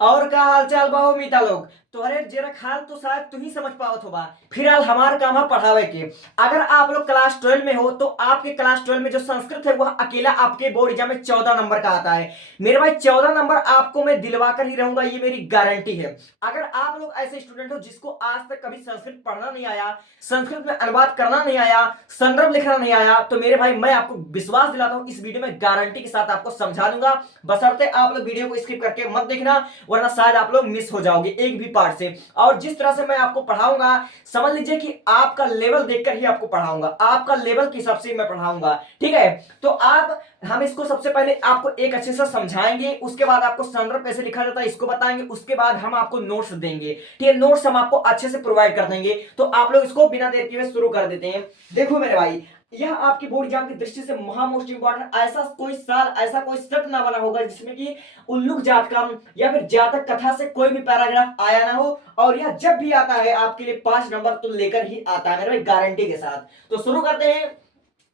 और का हाल चाल बा हो मीता लोग। तोहरे जरा हाल तो शायद तू ही समझ पावत होबा। फिलहाल हमार काम है पढ़ावे के। अगर आप लोग क्लास 12 में हो तो आपके क्लास 12 में जो संस्कृत है वह अकेला आपके बोर्ड एग्जाम में 14 नंबर का आता है। मेरे भाई 14 नंबर आपको मैं दिलवा कर ही रहूंगा, ये मेरी गारंटी है। अगर आप लोग ऐसे स्टूडेंट हो जिसको आज तक कभी संस्कृत पढ़ना नहीं आया, संस्कृत में अनुवाद करना नहीं आया, संदर्भ लिखना नहीं आया, तो मेरे भाई मैं आपको विश्वास दिलाता हूं इस वीडियो में गारंटी के साथ आपको समझा दूंगा। बशर्ते आप लोग वीडियो को स्किप करके मत देखना, वरना शायद आप लोग मिस हो जाओगे एक भी पार्ट से। और जिस तरह से मैं आपको पढ़ाऊंगा, समझ लीजिए कि आपका लेवल देखकर ही आपको पढ़ाऊंगा, आपका लेवल के हिसाब से मैं पढ़ाऊंगा। ठीक है, तो आप हम इसको सबसे पहले आपको एक अच्छे से समझाएंगे, उसके बाद आपको संदर्भ कैसे लिखा जाता है इसको बताएंगे, उसके बाद हम आपको नोट्स देंगे। ठीक है, नोट्स हम आपको अच्छे से प्रोवाइड कर देंगे। तो आप लोग इसको बिना देर किए शुरू कर देते हैं। देखो मेरे भाई, यह आपकी बोर्ड एग्जाम की दृष्टि से मोस्ट इंपॉर्टेंट, ऐसा कोई साल, ऐसा कोई सेट ना बना होगा जिसमें कि उल्लुक जातकम या फिर जातक कथा से कोई भी पैराग्राफ आया ना हो। और यह जब भी आता है आपके लिए 5 नंबर तो लेकर ही आता है मेरे भाई, गारंटी के साथ। तो शुरू करते हैं।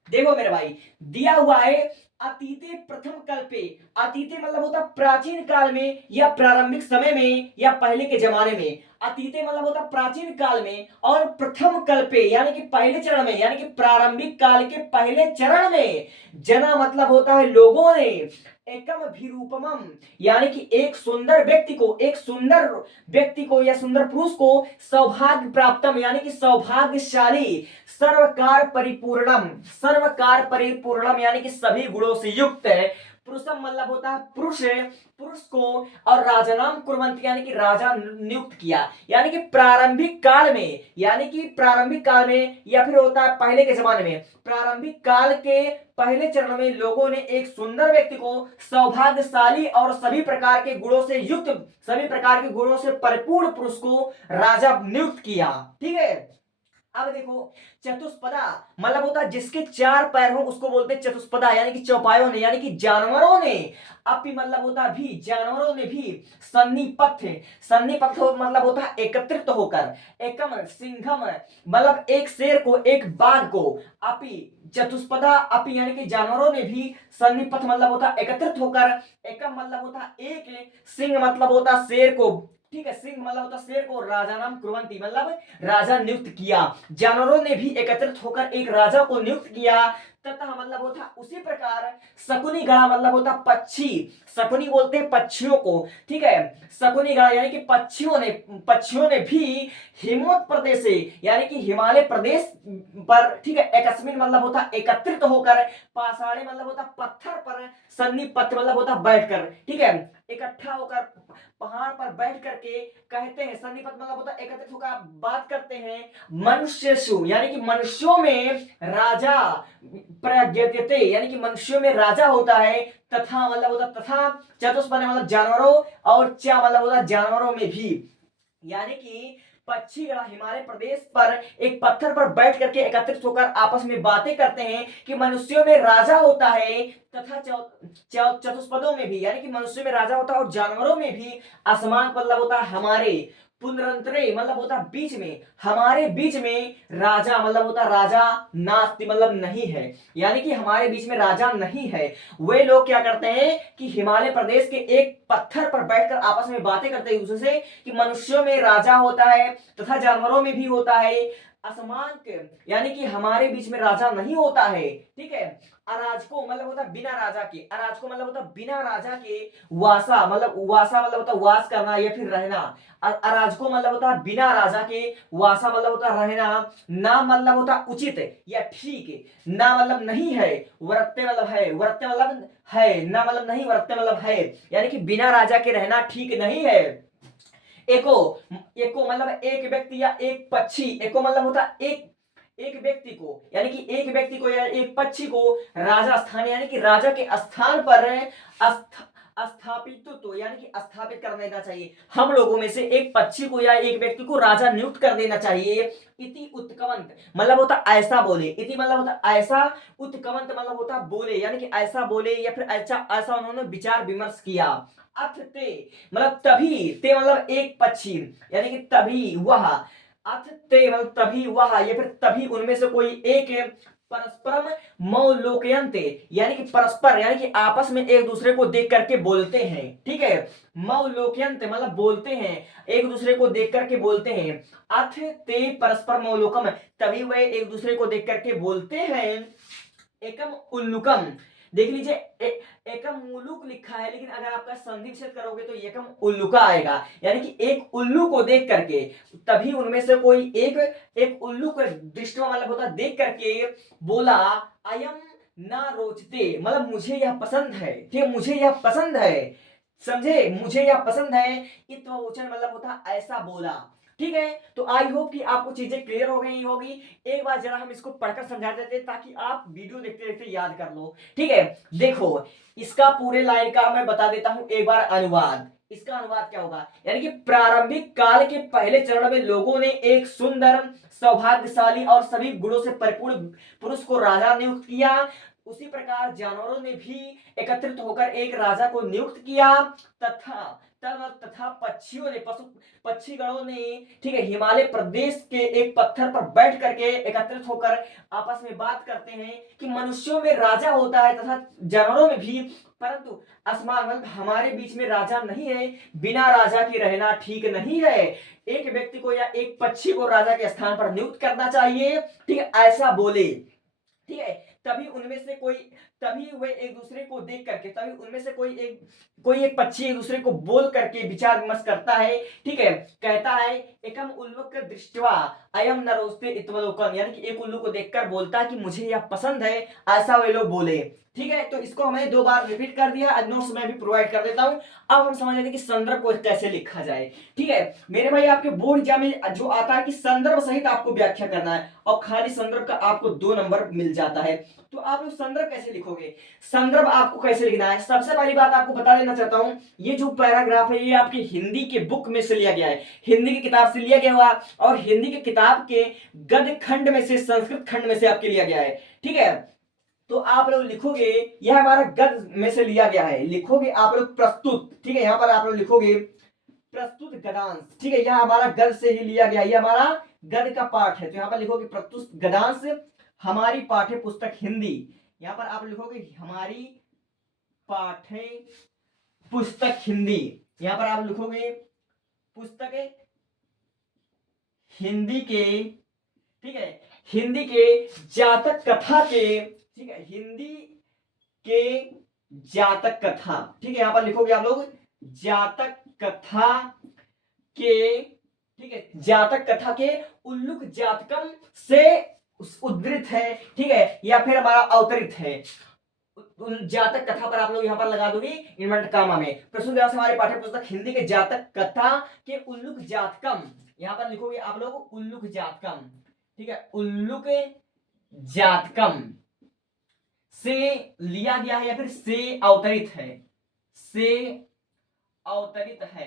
देखो मेरे भाई, दिया हुआ है अतीते प्रथम कल्पे। अतीते मतलब होता प्राचीन काल में या प्रारंभिक समय में या पहले के जमाने में। अतीते मतलब होता प्राचीन काल में, और प्रथम कल्पे यानी कि पहले चरण में, यानी कि प्रारंभिक काल के पहले चरण में। जना मतलब होता है लोगों ने, एकम भीरूपमम यानी कि एक सुंदर व्यक्ति को, एक सुंदर व्यक्ति को या सुंदर पुरुष को, सौभाग्य प्राप्तम यानी कि सौभाग्यशाली, सर्वकार परिपूर्णम, सर्वकार परिपूर्णम यानी कि सभी गुणों से युक्त है। पुरुषम मतलब होता है पुरुष है, पुरुष को, और राजानाम कुर्वंत यानी कि राजा नियुक्त किया। यानी कि प्रारंभिक काल में, यानी कि प्रारंभिक काल में या फिर होता है पहले के जमाने में, प्रारंभिक काल के पहले चरण में लोगों ने एक सुंदर व्यक्ति को सौभाग्यशाली और सभी प्रकार के गुणों से युक्त, सभी प्रकार के गुणों से परिपूर्ण पुरुष को राजा नियुक्त किया। ठीक है, अब देखो, चतुष्पदा मतलब होता है जिसके 4 पैर हो उसको बोलते हैं चतुष्पदा, यानी कि चौपायों ने, यानी कि जानवरों ने। अपि मतलब होता भी, जानवरों ने भी। सन्निपथ, सन्निपथ मतलब होता है एकत्रित होकर। एकम सिंघम मतलब एक शेर को, एक बाघ को। अपि चतुष्पदा, अपि यानी कि जानवरों ने भी, सन्निपथ मतलब होता है एकत्रित होकर, एकम मतलब होता है एक, सिंह मतलब होता है शेर को। ठीक है, सिंह मतलब होता शेर को, राजा नाम कुरवंती मतलब राजा नियुक्त किया। जानवरों ने भी एकत्रित होकर एक राजा को नियुक्त किया। तथा मतलब होता उसी प्रकार शकुनी गणा मतलब होता पक्षी, शकुनी बोलते हैं पक्षियों को। ठीक है, शकुनी गणा यानी कि पक्षियों ने भी हिमवत प्रदेश से यानी कि हिमालय प्रदेश पर, ठीक है, एकस्मिन मतलब होता एकत्रित होकर, पाषाणे मतलब होता पत्थर पर, सन्निपत मतलब होता बैठकर, ठीक है, इकट्ठा होकर पहाड़ पर बैठ करके कहते हैं, सन्निपत मतलब होता एकत्रित होकर बात करते हैं। मनुष्यसु यानी कि मनुष्यों में राजा प्रज्ञते यानी कि मनुष्यों में राजा होता है। तथा मतलब होता तथा, चतुष्पद मतलब जानवरों, और चा मतलब होता जानवरों में भी। यानी कि पक्षी हिमालय प्रदेश पर एक पत्थर पर बैठ करके एकत्रित होकर आपस में बातें करते हैं कि मनुष्यों में राजा होता है। तथा चतुष्पदों में भी, यानी कि मनुष्य में राजा होता है और जानवरों में भी। असमान मतलब होता है हमारे, पुनरंतरे मतलब होता बीच में, हमारे बीच में। राजा मतलब होता राजा, नास्ति मतलब नहीं है, यानी कि हमारे बीच में राजा नहीं है। वे लोग क्या करते हैं कि हिमालय प्रदेश के एक पत्थर पर बैठकर आपस में बातें करते हैं दूसरे से कि मनुष्यों में राजा होता है तथा जानवरों में भी होता है। असमान यानी कि हमारे बीच में राजा नहीं होता है। ठीक है, अराजको मतलब होता बिना राजा के, अराजको मतलब होता बिना राजा के। वासा मतलब होता वास करना या फिर रहना। अराजको मतलब होता बिना राजा के, वासा मतलब होता रहना। ना मतलब होता उचित या ठीक, ना मतलब नहीं है, वर्त्य मतलब है, वर्त्य मतलब है, ना मतलब नहीं, वर्त्य मतलब है, यानी कि बिना राजा के रहना ठीक नहीं है। एको, एको मतलब एक व्यक्ति या एक पक्षी। एको मतलब होता एक, एक व्यक्ति को, यानी कि एक व्यक्ति को या एक पक्षी को राजा स्थान यानी कि राजा के स्थान पर स्थापित तो यानी कि स्थापित कर देना चाहिए। हम लोगों में से एक पक्षी को या एक व्यक्ति को राजा नियुक्त कर देना चाहिए। इति उत्कवंत मतलब होता ऐसा बोले, इति मतलब होता ऐसा, उत्कवंत मतलब होता बोले, यानी कि ऐसा बोले या फिर ऐसा ऐसा उन्होंने विचार विमर्श किया। अथ ते मतलब तभी, ते मतलब एक पक्षी, यानी कि तभी वह, अथ ते मतलब तभी वह या फिर तभी उनमें से कोई एक परस्परम मौलोकयन्ते, यानी कि परस्पर यानी कि आपस में एक दूसरे को देख करके बोलते हैं। ठीक है, मौलोकयन्ते मतलब बोलते हैं, एक दूसरे को देख करके बोलते हैं। अथ ते परस्पर मौलोकम, तभी वह एक दूसरे को देख करके बोलते हैं। एकम उल्लुकम, देख लीजिए एकम मुलुक लिखा है, लेकिन अगर आपका संधि विच्छेद करोगे तो एकम उल्लुका आएगा, यानी कि एक उल्लू को देख करके, तभी उनमें से कोई एक उल्लू को दृष्टवा मतलब होता देख करके बोला अयम ना रोचते, मतलब मुझे यह पसंद है। ठीक है, मुझे यह पसंद है, समझे, मुझे यह पसंद है। इत्ववचन मतलब होता ऐसा बोला। ठीक है, तो आई होप कि आपको चीजें क्लियर हो गई होगी। एक बार जरा हम इसको पढ़कर समझा देते हैं ताकि आप वीडियो देखते देखते याद कर लो। ठीक है, देखो इसका पूरे लाइन का मैं बता देता हूं एक बार अनुवाद। इसका अनुवाद क्या होगा, यानी कि प्रारंभिक काल के पहले चरण में लोगों ने एक सुंदर, सौभाग्यशाली और सभी गुणों से परिपूर्ण पुरुष को राजा नियुक्त किया। उसी प्रकार जानवरों ने भी एकत्रित होकर एक राजा को नियुक्त किया, तथा पक्षियों ने पक्षीगणों ने, ठीक है, हिमालय प्रदेश के एक पत्थर पर बैठ करके एकत्रित होकर आपस में बात करते हैं कि मनुष्यों में राजा होता है तथा जानवरों में भी, परंतु असमान मतलब हमारे बीच में राजा नहीं है, बिना राजा के रहना ठीक नहीं है। एक व्यक्ति को या एक पक्षी को राजा के स्थान पर नियुक्त करना चाहिए। ठीक है, ऐसा बोले। ठीक है, तभी वे एक दूसरे को देख करके, तभी उनमें से कोई एक पक्षी एक दूसरे को बोल करके विचार विमर्श करता है। ठीक है, कहता है एकम उल्लुक दृष्ट्वा अयम न रोस्ते इत्वलोकन, यानी कि एक उल्लू को देखकर बोलता है कि मुझे यह पसंद है, ऐसा वे लोग बोले। ठीक है, तो इसको हमने 2 बार रिपीट कर दिया, नोट्स में भी प्रोवाइड कर देता हूं। अब हम समझ लेते हैं कि संदर्भ को कैसे लिखा जाए। ठीक है मेरे भाई, आपके बोर्ड एग्जाम में जो आता है कि संदर्भ सहित आपको व्याख्या करना है, और खाली संदर्भ का आपको 2 नंबर मिल जाता है। तो आप लोग संदर्भ कैसे लिखोगे, संदर्भ आपको कैसे लिखना है, सबसे पहली बात आपको बता देना चाहता हूं, ये जो पैराग्राफ है ये आपकी हिंदी के बुक में से लिया गया है, हिंदी की किताब से लिया गया हुआ, और हिंदी की किताब के गद्य खंड में से, संस्कृत खंड में से आपके लिया गया है। ठीक है, तो आप लोग लिखोगे, यह हमारा गद्य में से लिया गया है, लिखोगे आप लोग प्रस्तुत। ठीक है, यहां पर आप लोग लिखोगे प्रस्तुत गद्यांश। ठीक है, यह हमारा गद्य से ही लिया गया, यह हमारा गद्य का पाठ है, तो यहां पर लिखोगे प्रस्तुत गद्यांश हमारी पाठ्य पुस्तक हिंदी। यहां पर आप लिखोगे हमारी पाठ्य पुस्तक हिंदी, यहां पर आप लिखोगे पुस्तक हिंदी के, ठीक है, हिंदी के जातक कथा के, ठीक है, हिंदी के जातक कथा। ठीक है, यहां पर लिखोगे आप लोग जातक कथा के, ठीक है, जातक कथा के उल्लुक जातकम से उद्धृत है। ठीक है, या फिर हमारा अवतरित है। जातक कथा पर आप लोग यहां पर लगा दोगे इन्वर्टेड कामा में। प्रस्तुत हमारे पाठ्य पुस्तक हिंदी के जातक कथा के उल्लुक जातकम, यहां पर लिखोगे आप लोग उल्लुक जातकम। ठीक है, उल्लुक जातकम से लिया गया है, या फिर से अवतरित है, से अवतरित है।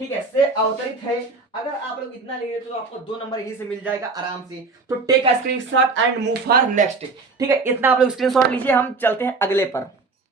ठीक है, से अवतरित है। अगर आप लोग इतना लिख लेते तो आपको 2 नंबर यहीं से मिल जाएगा आराम से। तो take a screenshot and move for next. ठीक है, इतना आप लोग स्क्रीनशॉट लीजिए, हम चलते हैं अगले पर।